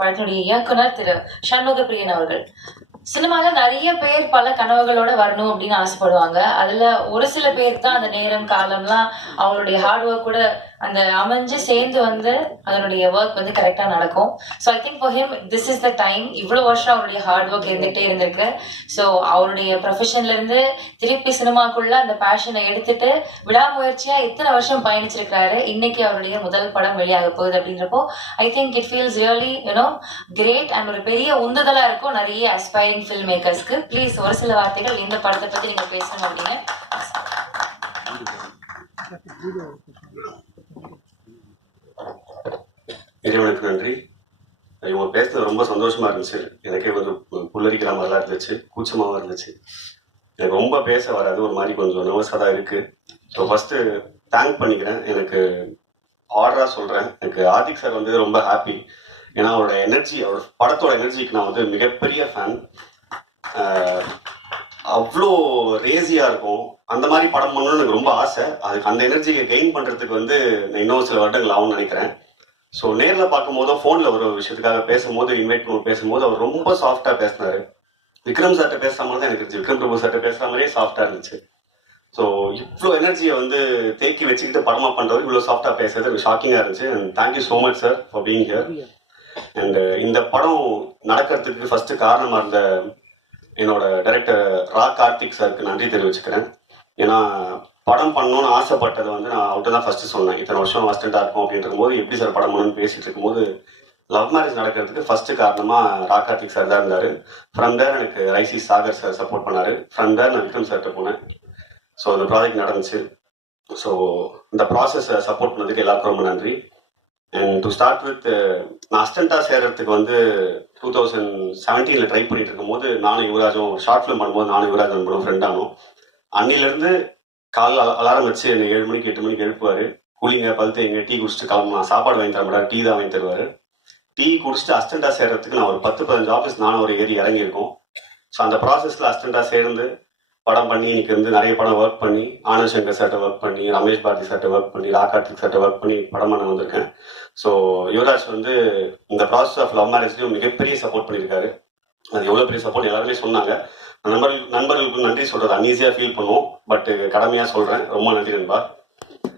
படத்தினுடைய இயக்குனர் திரு சண்முக பிரியன் அவர்கள். சினிமால நிறைய பேர் பல கனவுகளோட வரணும் அப்படின்னு ஆசைப்படுவாங்க. அதுல ஒரு சில பேர் தான் அந்த நேரம் காலம்லாம் அவங்களுடைய ஹார்ட் ஒர்க் கூட அந்த அமைஞ்சு சேர்ந்து வந்து அதனுடைய ஒர்க் வந்து கரெக்டா நடக்கும். So I think for him this is the time. இவ்வளவு வருஷம் அவருடைய ஹார்ட் ஒர்க் இருந்துகிட்டே இருந்திருக்கு. ஸோ அவருடைய ப்ரொஃபஷன்ல இருந்து திருப்பி சினிமாக்குள்ள அந்த பேஷனை எடுத்துட்டு விடாமுயற்சியா இத்தனை வருஷம் பயணிச்சிருக்கிறாரு. இன்னைக்கு அவருடைய முதல் படம் வெளியாக போகுது அப்படின்றப்போ I think it feels really great and ஒரு பெரிய உந்துதலா இருக்கும் நிறைய அஸ்பைரிங் ஃபில்ம் மேக்கர்ஸ்க்கு. ப்ளீஸ் ஒரு சில வார்த்தைகள் இந்த படத்தை பத்தி நீங்க பேசணும் அப்படின்னு. இறைவனுக்கு நன்றி. இவங்க பேசுறது ரொம்ப சந்தோஷமா இருந்துச்சு. எனக்கே கொஞ்சம் புல்லரிக்கிற மாதிரிலாம் இருந்துச்சு, கூச்சமாகவும் இருந்துச்சு. எனக்கு ரொம்ப பேச வராது, ஒரு மாதிரி கொஞ்சம் நர்வஸாக தான் இருக்கு. ஸோ ஃபர்ஸ்ட் தேங்க் பண்ணிக்கிறேன். எனக்கு ஆர்டரா சொல்றேன், எனக்கு ஆதிக் சார் வந்து ரொம்ப ஹாப்பி. ஏன்னா அவரோட எனர்ஜி, அவரோட படத்தோட எனர்ஜிக்கு நான் வந்து மிகப்பெரிய ஃபேன். அவ்வளோ ரேசியா இருக்கும். அந்த மாதிரி படம் பண்ணணும்னு எனக்கு ரொம்ப ஆசை. அதுக்கு அந்த எனர்ஜியை கெயின் பண்றதுக்கு வந்து நான் இன்னும் சில வருடங்கள் ஆகும்னு நினைக்கிறேன். ஸோ நேரில் பார்க்கும்போது ஃபோனில் ஒரு விஷயத்துக்காக பேசும்போது இன்வைட் பண்ணி பேசும்போது அவர் ரொம்ப சாஃப்டாக பேசினாரு. விக்ரம் சார்கிட்ட பேசுகிற மாதிரி தான் எனக்கு இருந்துச்சு. விக்ரம் பிரபு சார்கிட்ட பேசுகிற மாதிரியே சாஃப்டாக இருந்துச்சு. ஸோ இவ்வளோ எனர்ஜியை வந்து தேக்கி வச்சுக்கிட்டு படமாக பண்ணுறவர் இவ்வளோ சாஃப்டாக பேசுறது எனக்கு ஷாக்கிங்காக இருந்துச்சு. And thank you so much sir for being here. And இந்த படம் நடக்கிறதுக்கு ஃபர்ஸ்ட் காரணமாக இருந்த என்னோட டைரக்டர் ரா கார்த்திக் சாருக்கு நன்றி தெரிவிச்சுக்கிறேன். ஏன்னா படம் பண்ணணும்னு ஆசைப்பட்டதை வந்து நான் அவர்கிட்ட தான் ஃபர்ஸ்ட் சொன்னேன். இத்தனை வருஷம் அசிஸ்டண்டாக இருக்கும் அப்படின்ற போது எப்படி சார் படம் பண்ணணும்னு பேசிட்டு இருக்கும்போது லவ் மேரேஜ் நடக்கிறதுக்கு ஃபர்ஸ்ட் காரணமாக ரா கார்த்திக் சார் தான் இருந்தார். ஃப்ரம் தேர் எனக்கு ரைசி சாகர் சார் சப்போர்ட் பண்ணார். ஃப்ரம் தேர் நான் விக்ரம் சார்கிட்ட போனேன். ஸோ இந்த ப்ராஜெக்ட் நடந்துச்சு. ஸோ இந்த ப்ராசஸை சப்போர்ட் பண்ணதுக்கு எல்லாருக்கும் ரொம்ப நன்றி. அண்ட் டு ஸ்டார்ட் வித், நான் அசிஸ்டண்டாக சேர்றதுக்கு வந்து 2017 ட்ரை பண்ணிட்டு இருக்கும்போது நானும் யுவராஜும் ஷார்ட் ஃபிலிம் பண்ணும்போது நானும் யுவராஜ் நண்பரும் ஃப்ரெண்டானோம். அன்னிலேருந்து காலைல அலாரம் வச்சு என்னை 7 மணிக்கு 8 மணிக்கு எழுப்புவார். கூலிங்க பழுத்து எங்கள் டீ குடிச்சிட்டு கிளம்பலாம், சாப்பாடு வாங்கி தர மாட்டார், டீ தான் வாங்கி தருவார். டீ குடிச்சிட்டு அசிஸ்டண்டாக சேர்றதுக்கு நான் ஒரு 10-15 ஆஃபீஸ் நானும் ஒரு ஏறி இறங்கியிருக்கோம். ஸோ அந்த ப்ராசஸில் அசிஸ்டண்டாக சேர்ந்து படம் பண்ணி இன்னைக்கு வந்து நிறைய படம் ஒர்க் பண்ணி ஆனந்த் சங்கர் சார்ட்ட ஒர்க் பண்ணி ரமேஷ் பாரதி சார்ட்ட ஒர்க் பண்ணி ரா கார்த்திக் சார்ட்ட ஒர்க் பண்ணி படம் பண்ண வந்திருக்கேன். ஸோ யுவராஜ் வந்து இந்த ப்ராசஸ் ஆஃப் லவ் மேரேஜ்லையும் மிகப்பெரிய சப்போர்ட் பண்ணியிருக்காரு. அது எவ்வளோ பெரிய சப்போர்ட் எல்லாருமே சொன்னாங்க. நண்பர்களுக்கு நன்றி சொல்றது அன்ஈஸியாக ஃபீல் பண்ணுவோம், பட் கடமையாக சொல்கிறேன். ரொம்ப நன்றி நண்பா.